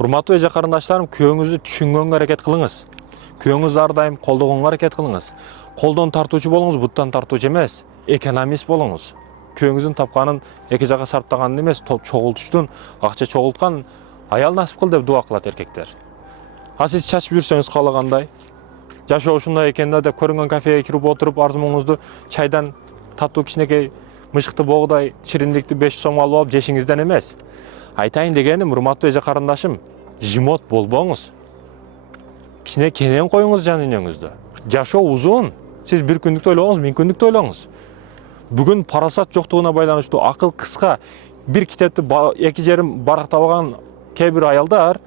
Урматтуу эже карындаштарым, күйөөңүздү түшүнгөнгө аракет кылыңыз. Күйөөңүздү ар дайым колдогонго аракет кылыңыз. Колдон тартуучу болуңуз, буттан тартуучу эмес, экономист болуңуз. Күйөөңүздүн тапканын эки жака сарптаганын эмес, чогултуштун, акча чогулткан аял насип кыл деп дуа кылат эркектер. А сиз чачып жүрсөңүз каалагандай, жашоо ушундай экен да деп көрүнгөн кафеге кирип отуруп, арзумуңузду чайдан таттуу кичинекей мышыкты боогдай чириндикти 5 сом алып алып жешиңизден эмес. Айтайын дегеним, урматтуу эже карындашым, жимот болбоңуз. Кичине кенен коюңуз жан дүйнөңүздү. Жашоо узун. Сиз бир күндүктү ойлоңуз, миң күндүктү ойлоңуз. Бүгүн парасат жоктугуна байланыштуу, акыл кыска, бир китепти 2,5 барактабаган кээ бир аялдар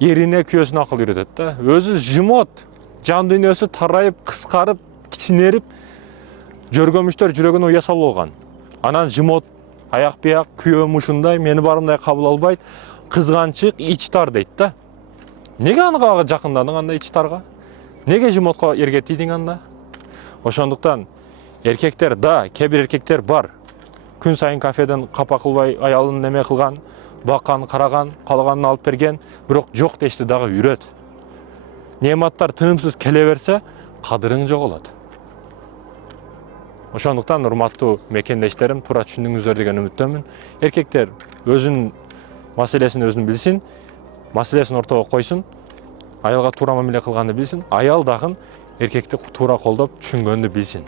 эрине, күйөөсүнө акыл үйрөтөт да. Өзү жимот, жан дүйнөсү тарайып, кыскарып, кичинерип, жөргөмүштөр жүрөгүнө уя салып алган. Анан жимот аяк бияк, күйөөм ушундай, мени барымдай кабыл албайт, кызганчык, ич тар дейт да. Неге ага жакындадың анда ич тарга? Неге жимотко эрге тийдиң анда? Ошондуктан эркектер, да, кээ бир эркектер бар. Күн сайын кафеден капа кылбай аялын неме кылган, баккан, караган, каалаганын алып берген, бирок жок дешти дагы үйрөт. Неаматтар тынымсыз келе берсе, кадырың жоголот. Ошондуктан урматтуу мекендештерим, туура түшүндүңүздөр деген үмүттөмүн. Эркектер өзүнүн маселесин өзүн билсин, маселесин ортого койсун, аялга туура мамиле кылганды билсин, аял дагы эркекти туура колдоп түшүнгөндү билсин.